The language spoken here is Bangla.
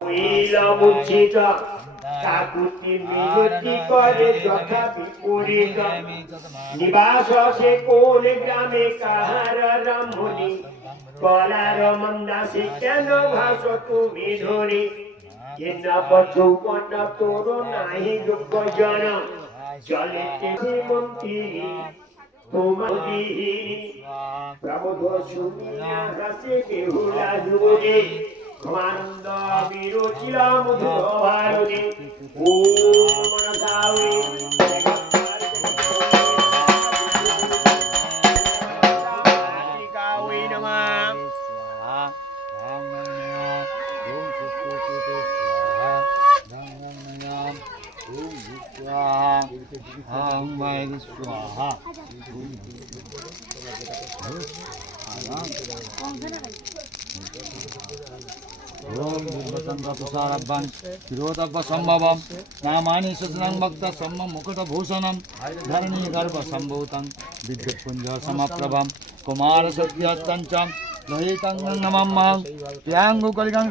মুচ্ছিত কাকুতি মিনতি করে যথা বিপরীত নিবাস সে কোন গ্রামে কাহার রমণী কলার মন্দাসে কেন ভাস তুমি ধরে কেন যৌবন তোর নাহি যোগ্য জন চলিতে মন্ত্রী তোমার প্রবোধ শুনিয়া হাসে বেহুলা জুড়ে ক্ষমানন্দ বিরোচিলা মধুর ভারতে ওম মনসায়ে জগন্নাথিকায়ে নমঃ संभवम नामानि सजनं भक्त सम्म मुकुट भूषणम धरणी गर्भ संभूतं विद्युत पुंज समप्रभम कुमार सत्यंचम लोहितं नमः प्यांगु कलिगं